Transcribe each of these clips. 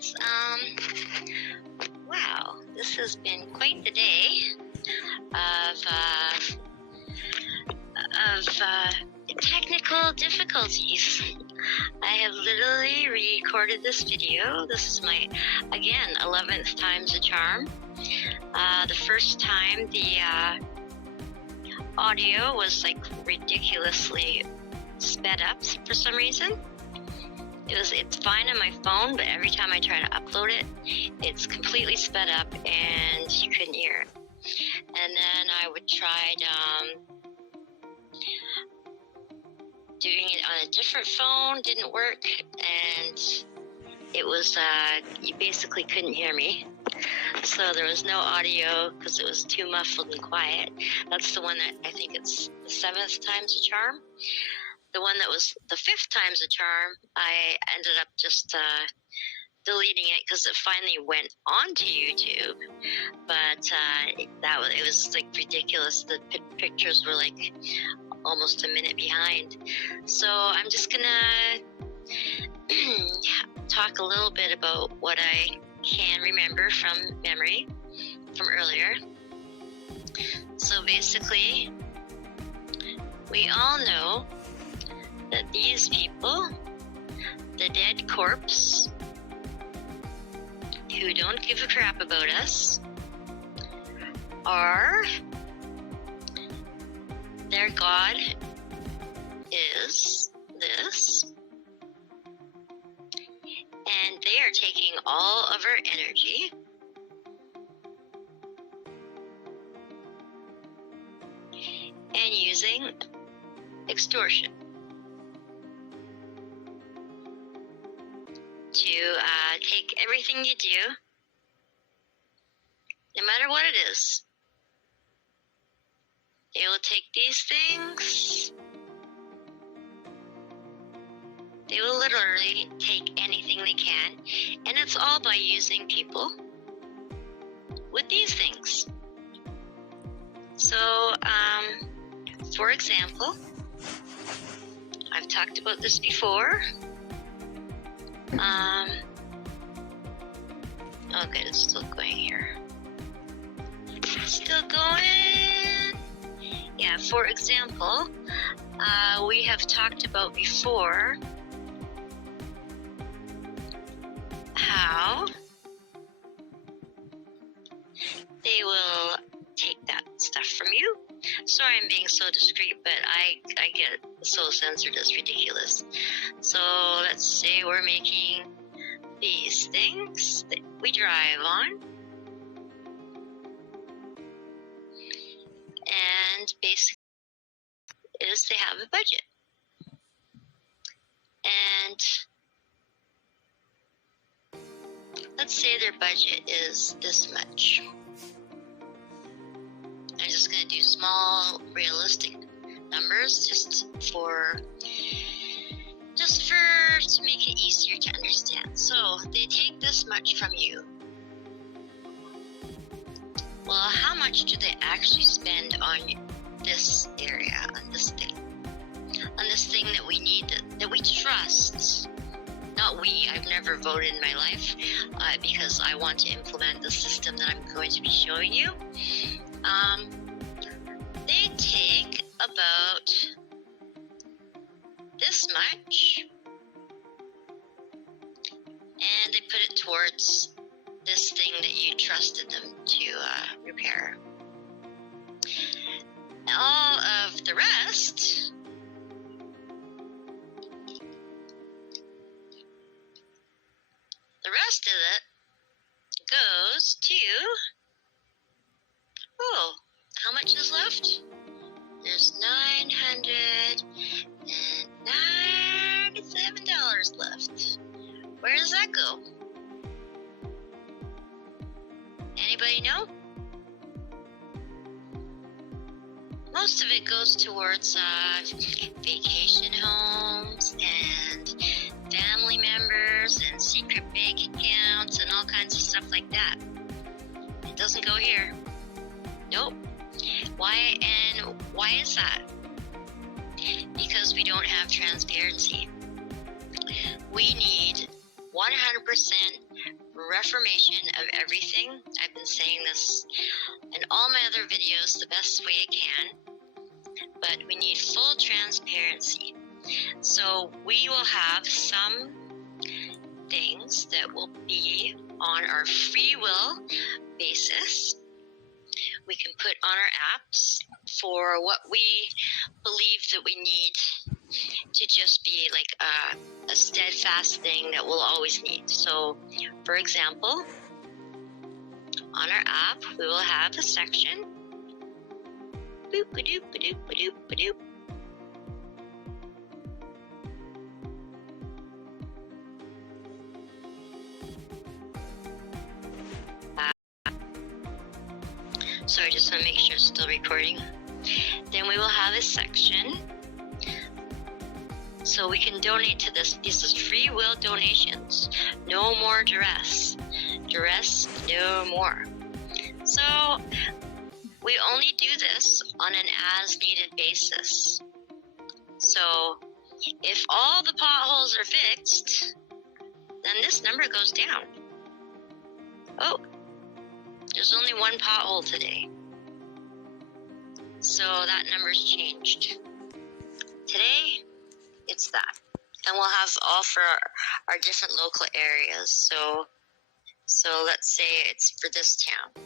right. Wow, this has been quite the day of technical difficulties. I have literally recorded this video. This is my, again, 11th time's a charm. The first time the audio was like ridiculously sped up for some reason. It's fine on my phone, but every time I try to upload it, it's completely sped up and you couldn't hear it. And then I would try doing it on a different phone, didn't work, and it was, you basically couldn't hear me. So there was no audio because it was too muffled and quiet. That's the one that I think it's the 7th time's a charm. The one that was the 5th time's a charm, I ended up just deleting it because it finally went onto YouTube. But it was like ridiculous. The pictures were like almost a minute behind. So I'm just gonna talk a little bit about what I can remember from memory from earlier. So basically, we all know that these people, the dead corpse, who don't give a crap about us, are, their God is this, and they are taking all of our energy and using extortion to take everything you do, no matter what it is. They will take these things. They will literally take anything they can, and it's all by using people with these things. So, for example, I've talked about this before. Okay, it's still going here. Still going. Yeah, for example, we have talked about before how they will take that stuff from you. Sorry I'm being so discreet, but I get so censored, it's ridiculous. So let's say we're making these things that we drive on. And basically is they have a budget. And let's say their budget is this much. I'm just going to do small, realistic numbers just to make it easier to understand. So they take this much from you. Well, how much do they actually spend on this area, on this thing that we need, that we trust? Not we, I've never voted in my life because I want to implement the system that I'm going to be showing you. They take about this much and they put it towards this thing that you trusted them to repair. All of the rest of it goes to, how much is left? There's $997 left. Where does that go? Anybody know? Most of it goes towards vacation homes and family members and secret bank accounts and all kinds of stuff like that. It doesn't go here. Nope. Why is that? Because we don't have transparency. We need 100% reformation of everything. I've been saying this in all my other videos the best way I can, but we need full transparency. So we will have some things that will be on our free will basis. We can put on our apps for what we believe that we need to just be like a steadfast thing that we'll always need. So, for example, on our app, we will have a section. Boop, ba-doop, ba-doop, ba-doop, ba-doop. So I just want to make sure it's still recording. Then we will have a section so we can donate to this. This is free will donations. No more duress. Duress, no more. So we only do this on an as-needed basis. So if all the potholes are fixed, then this number goes down. Oh, there's only one pothole today. So that number's changed. Today, it's that. And we'll have all for our different local areas. So let's say it's for this town.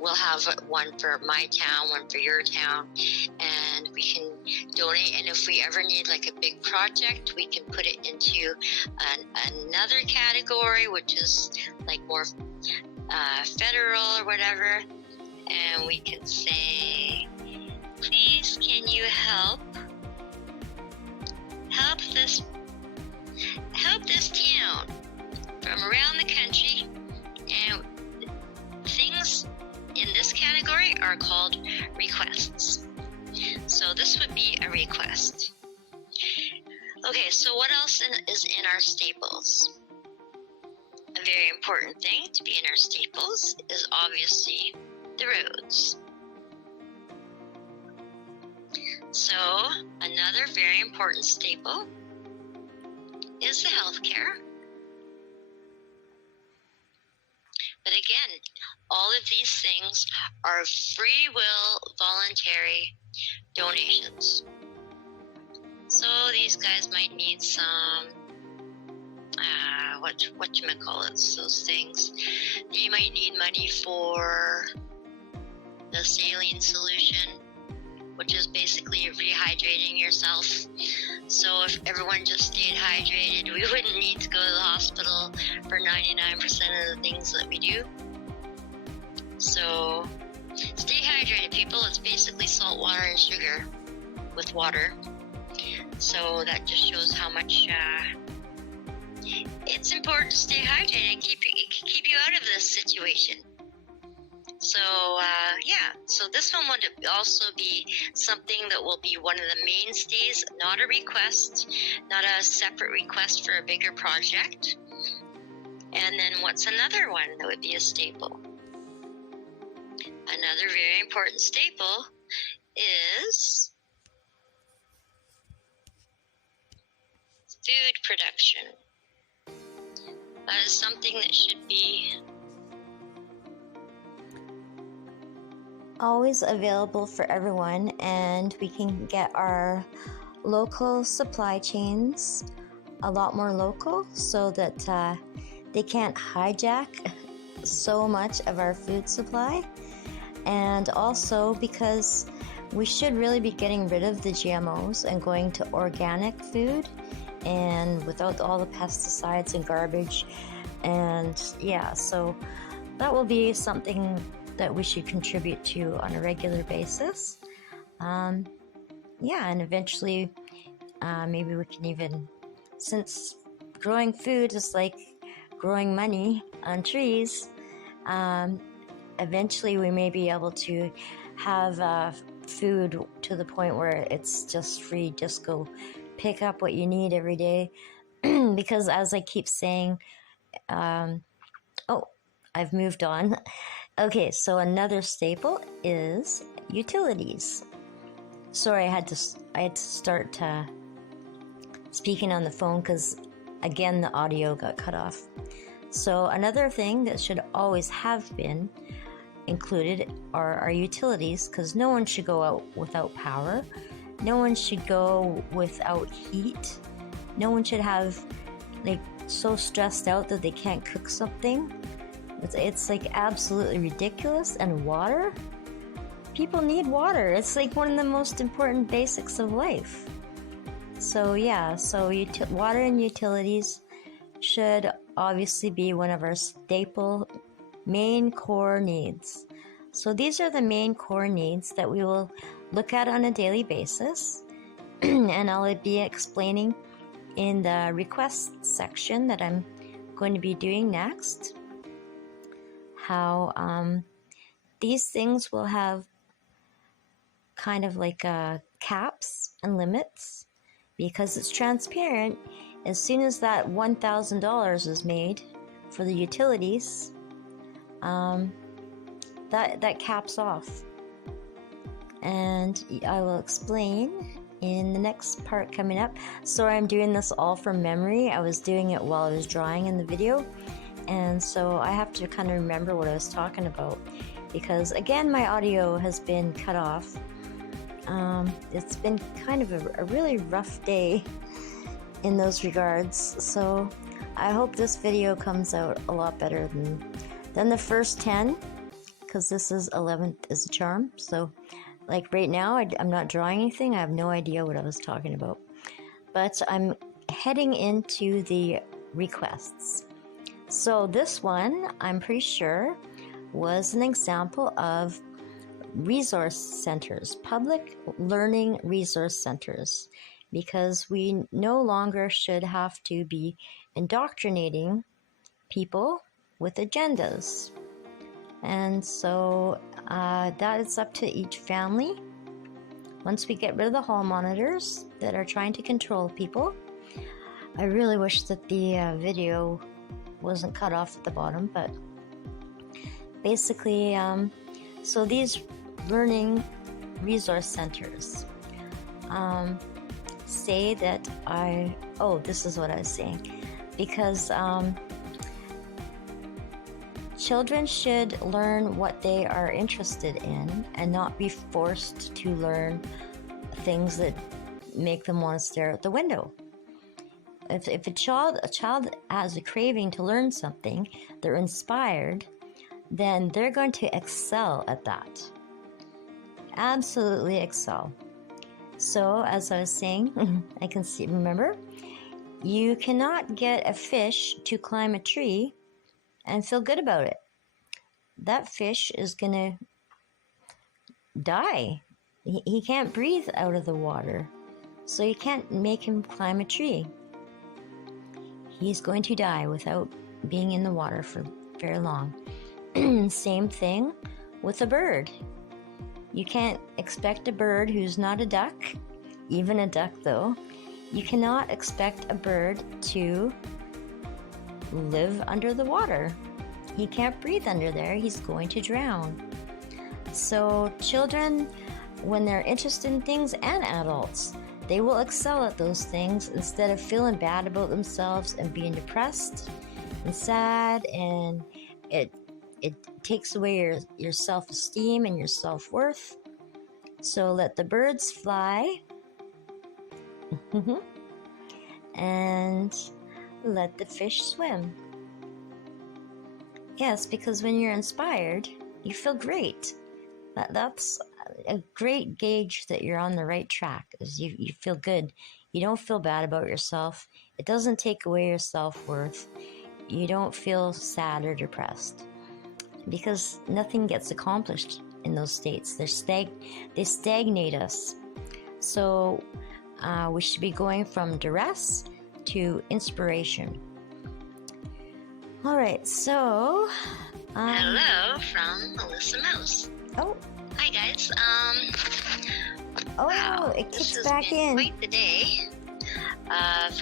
We'll have one for my town, one for your town, and we can donate. And if we ever need like a big project, we can put it into another category, which is like more federal or whatever. And we can say, please, can you help this town from around the country? And things in this category are called requests. So this would be a request. Okay, so what else is in our staples? A very important thing to be in our staples is obviously the roads. So another very important staple is the healthcare. But again, all of these things are free will, voluntary donations. So these guys might need some, whatchamacallits, those things. They might need money for the saline solution, which is basically rehydrating yourself. So if everyone just stayed hydrated, we wouldn't need to go to the hospital for 99% of the things that we do. So stay hydrated, people. It's basically salt water and sugar with water. So that just shows how much it's important to stay hydrated and keep you out of this situation. So so this one would also be something that will be one of the mainstays, not a request, not a separate request for a bigger project. And then what's another one that would be a staple? Another very important staple is food production. That is something that should be always available for everyone, and we can get our local supply chains a lot more local so that they can't hijack so much of our food supply. And also because we should really be getting rid of the GMOs and going to organic food and without all the pesticides and garbage. And so that will be something that we should contribute to on a regular basis. And eventually maybe we can even, since growing food is like growing money on trees, eventually we may be able to have food to the point where it's just free. Just go pick up what you need every day. Because as I keep saying, I've moved on. Okay, so another staple is utilities. Sorry, I had to start speaking on the phone because again, the audio got cut off. So another thing that should always have been included are our utilities, because no one should go out without power. No one should go without heat. No one should have like so stressed out that they can't cook something. It's like absolutely ridiculous. And water, people need water. It's like one of the most important basics of life. So yeah, water and utilities should obviously be one of our staple main core needs. So these are the main core needs that we will look at on a daily basis. And I'll be explaining in the request section that I'm going to be doing next how these things will have kind of like caps and limits, because it's transparent. As soon as that $1,000 is made for the utilities, that caps off. And I will explain in the next part coming up. Sorry, I'm doing this all from memory. I was doing it while I was drawing in the video, and so I have to kind of remember what I was talking about, because again, my audio has been cut off. It's been kind of a really rough day in those regards, so I hope this video comes out a lot better than the first 10, because this is 11th is a charm. So like right now, I'm not drawing anything. I have no idea what I was talking about. But I'm heading into the requests. So this one, I'm pretty sure, was an example of resource centers, public learning resource centers, because we no longer should have to be indoctrinating people with agendas. And so that is up to each family. Once we get rid of the hall monitors that are trying to control people, I really wish that the video wasn't cut off at the bottom, but basically, so these learning resource centers say that this is what I was saying, because children should learn what they are interested in and not be forced to learn things that make them want to stare out the window. If a child has a craving to learn something, they're inspired, then they're going to excel at that. Absolutely excel. So, as I was saying, remember, you cannot get a fish to climb a tree and feel good about it. That fish is going to die. He can't breathe out of the water, so you can't make him climb a tree. He's going to die without being in the water for very long. Same thing with a bird. You can't expect a bird who's not a duck, even a duck though, you cannot expect a bird to live under the water. He can't breathe under there. He's going to drown. So children, when they're interested in things, and adults, they will excel at those things instead of feeling bad about themselves and being depressed and sad, and it takes away your self-esteem and your self-worth. So let the birds fly and let the fish swim. Yes, because when you're inspired, you feel great. That's a great gauge that you're on the right track, is you feel good. You don't feel bad about yourself. It doesn't take away your self-worth. You don't feel sad or depressed, because nothing gets accomplished in those states. They stagnate us. So we should be going from duress to inspiration. All right, so hello from Melissa Mouse. Oh, hi guys. Wow, it kicks back in. Quite the day of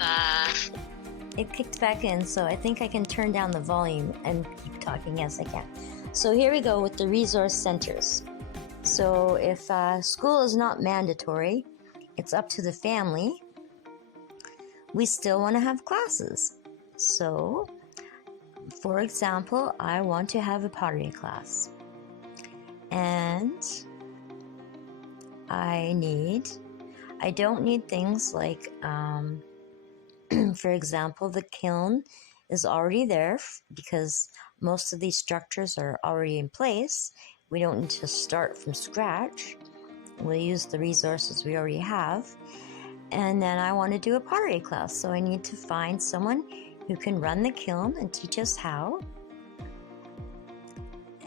It kicked back in, so I think I can turn down the volume and keep talking. Yes, I can. So here we go with the resource centers. So if school is not mandatory, it's up to the family. we still want to have classes. So, for example, I want to have a pottery class. And I don't need things like, for example, the kiln is already there because most of these structures are already in place. We don't need to start from scratch. We'll use the resources we already have. And then I want to do a pottery class, so I need to find someone who can run the kiln and teach us how.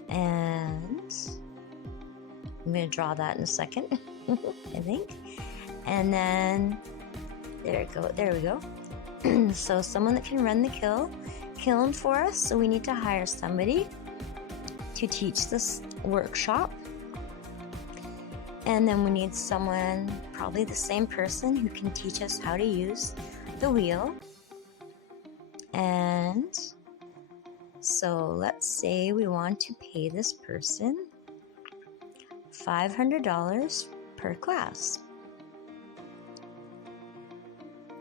And I'm going to draw that in a second, I think. And then there we go. So someone that can run the kiln for us. So we need to hire somebody to teach this workshop. And then we need someone, probably the same person, who can teach us how to use the wheel. And so let's say we want to pay this person $500 per class.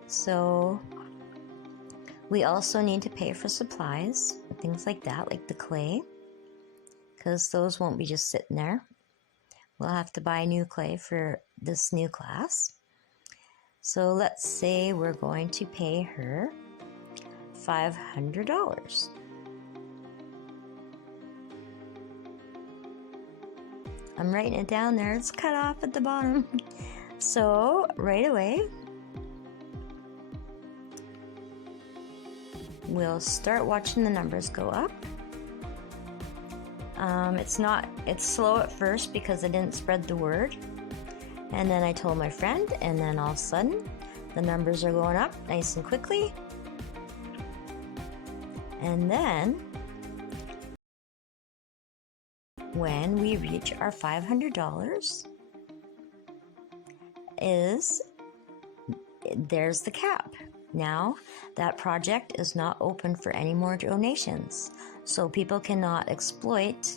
So we also need to pay for supplies, things like that, like the clay, because those won't be just sitting there. We'll have to buy new clay for this new class. So let's say we're going to pay her $500. I'm writing it down there. It's cut off at the bottom. So right away, we'll start watching the numbers go up. It's slow at first because I didn't spread the word. And then I told my friend, and then all of a sudden, the numbers are going up nice and quickly. And then, when we reach our $500, there's the cap. Now, that project is not open for any more donations, so people cannot exploit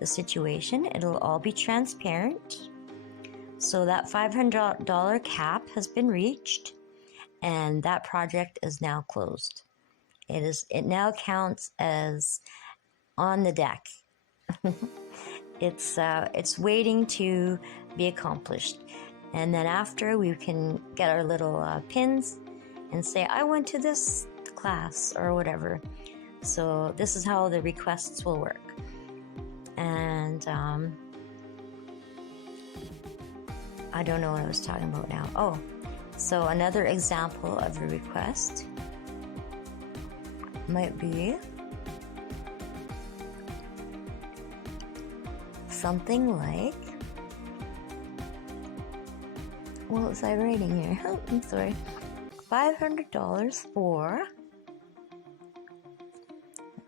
the situation. It'll all be transparent. So that $500 cap has been reached, and that project is now closed. It now counts as on the deck. It's waiting to be accomplished, and then after we can get our little pins and say, I went to this class or whatever. So this is how the requests will work. And I don't know what I was talking about now. Oh, so another example of a request might be something like, what was I writing here? Oh, I'm sorry. $500 for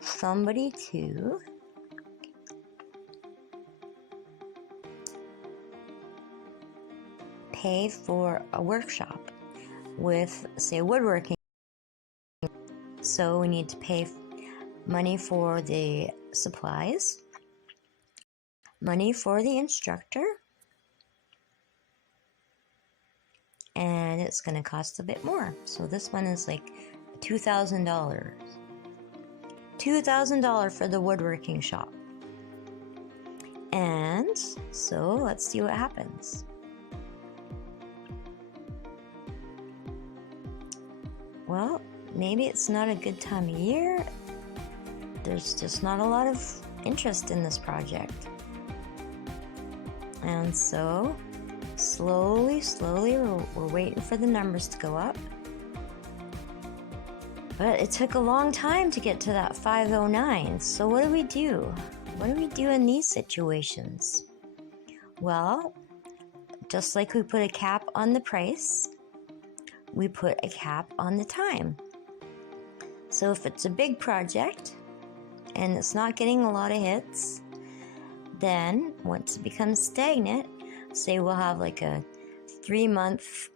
somebody to pay for a workshop with, say, woodworking. So we need to pay money for the supplies, money for the instructor, and it's going to cost a bit more. So this one is like $2,000. $2,000 for the woodworking shop. And so let's see what happens. Well, maybe it's not a good time of year. There's just not a lot of interest in this project. And so slowly, we're waiting for the numbers to go up. But it took a long time to get to that 509. So what do we do? What do we do in these situations? Well, just like we put a cap on the price, we put a cap on the time. So if it's a big project and it's not getting a lot of hits, then once it becomes stagnant, say we'll have like a 3-month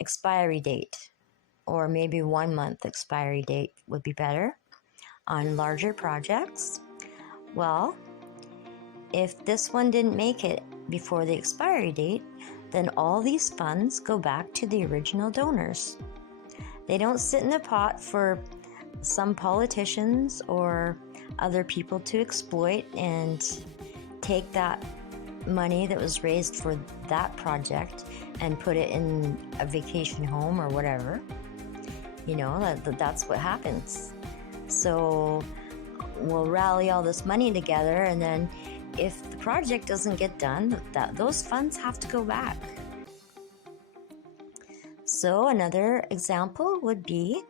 expiry date, or maybe 1 month expiry date would be better on larger projects. Well, if this one didn't make it before the expiry date, then all these funds go back to the original donors. They don't sit in a pot for some politicians or other people to exploit and take that money that was raised for that project and put it in a vacation home or whatever. You know, that's what happens. So we'll rally all this money together, and then if the project doesn't get done, those funds have to go back. So another example would be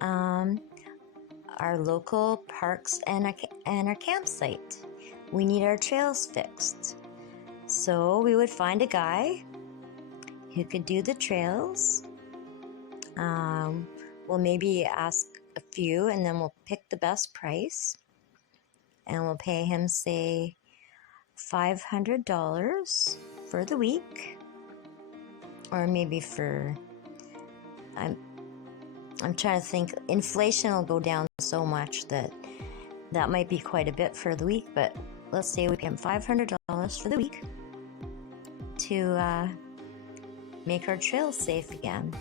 our local parks and our campsite. We need our trails fixed. So we would find a guy who could do the trails. We'll maybe ask a few, and then we'll pick the best price, and we'll pay him, say, $500 for the week, or maybe for, I'm trying to think, inflation will go down so much that might be quite a bit for the week, but let's say we pay him $500 for the week to make our trails safe again.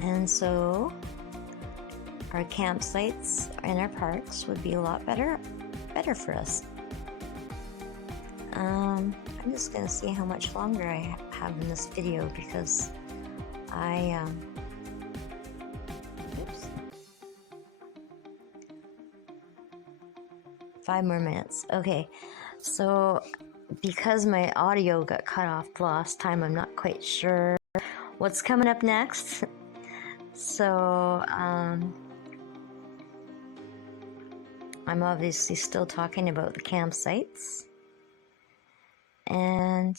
And so our campsites and our parks would be a lot better for us. I'm just gonna see how much longer I have in this video, because oops, 5 more minutes. Okay, so because my audio got cut off the last time, I'm not quite sure what's coming up next. So I'm obviously still talking about the campsites, and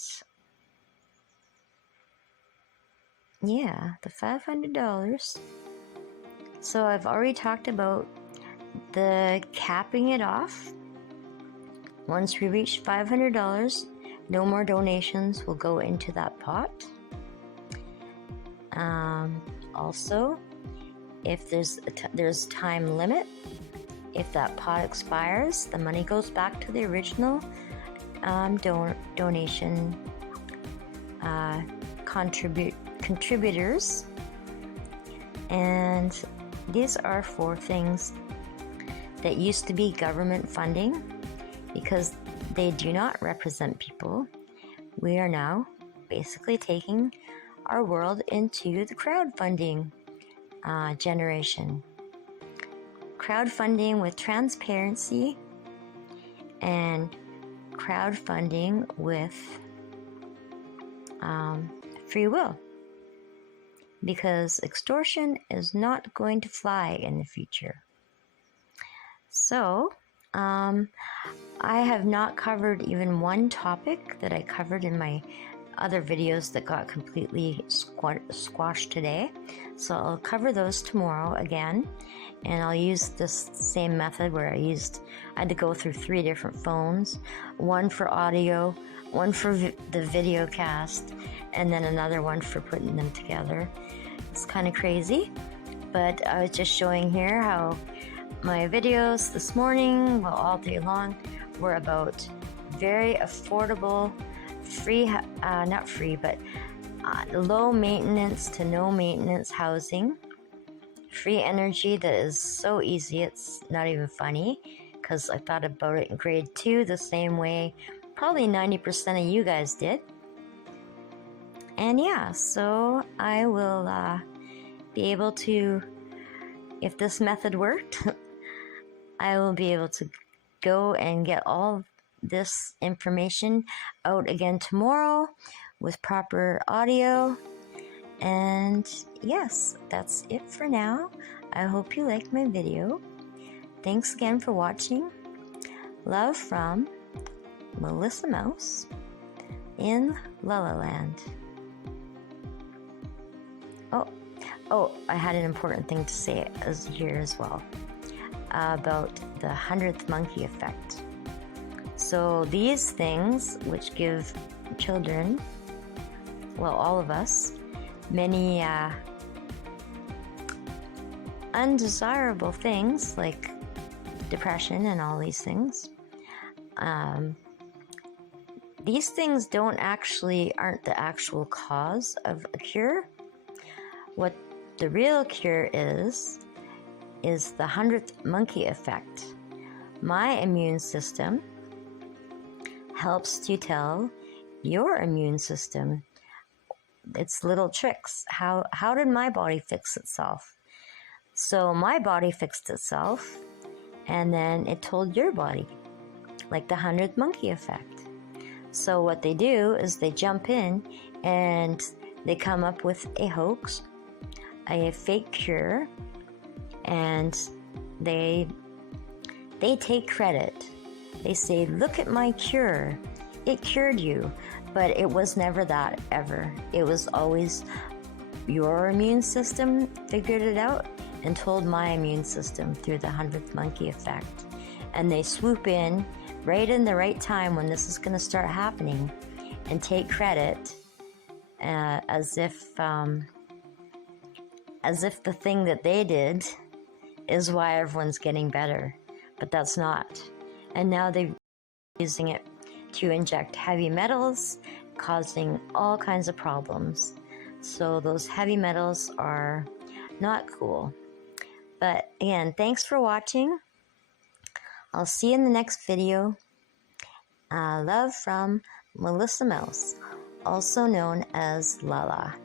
yeah, the $500. So I've already talked about the capping it off. Once we reach $500, no more donations will go into that pot. Also, if there's time limit, if that pot expires, the money goes back to the original donation contributors. And these are for things that used to be government funding, because they do not represent people. We are now basically taking our world into the crowdfunding generation. Crowdfunding with transparency and crowdfunding with free will, because extortion is not going to fly in the future. So I have not covered even one topic that I covered in my other videos that got completely squashed today. So I'll cover those tomorrow again, and I'll use this same method where I had to go through 3 different phones, one for audio, one for the video cast, and then another one for putting them together. It's kind of crazy, but I was just showing here how my videos this morning, well, all day long, were about very affordable, not free, but low maintenance to no maintenance housing, free energy that is so easy it's not even funny, because I thought about it in grade 2 the same way probably 90% of you guys did. And yeah, so I will be able to, if this method worked, I will be able to go and get all this information out again tomorrow with proper audio. And yes, that's it for now. I hope you liked my video. Thanks again for watching. Love from Melissa Mouse in La La Land. Oh, I had an important thing to say here as well about the 100th monkey effect. So these things, which give children, well, all of us, many undesirable things like depression and all these things, these things aren't the actual cause of a cure. What the real cure is the 100th monkey effect. My immune system helps to tell your immune system its little tricks. How did my body fix itself? So my body fixed itself, and then it told your body, like the 100th monkey effect. So what they do is they jump in and they come up with a hoax, a fake cure, and they take credit. They say, look at my cure. It cured you. But it was never that, ever. It was always your immune system figured it out and told my immune system through the 100th monkey effect. And they swoop in right in the right time when this is going to start happening and take credit as if the thing that they did is why everyone's getting better. But that's not. And now they're using it to inject heavy metals, causing all kinds of problems. So those heavy metals are not cool. But again, thanks for watching. I'll see you in the next video. Love from Melissa Mouse, also known as Lala.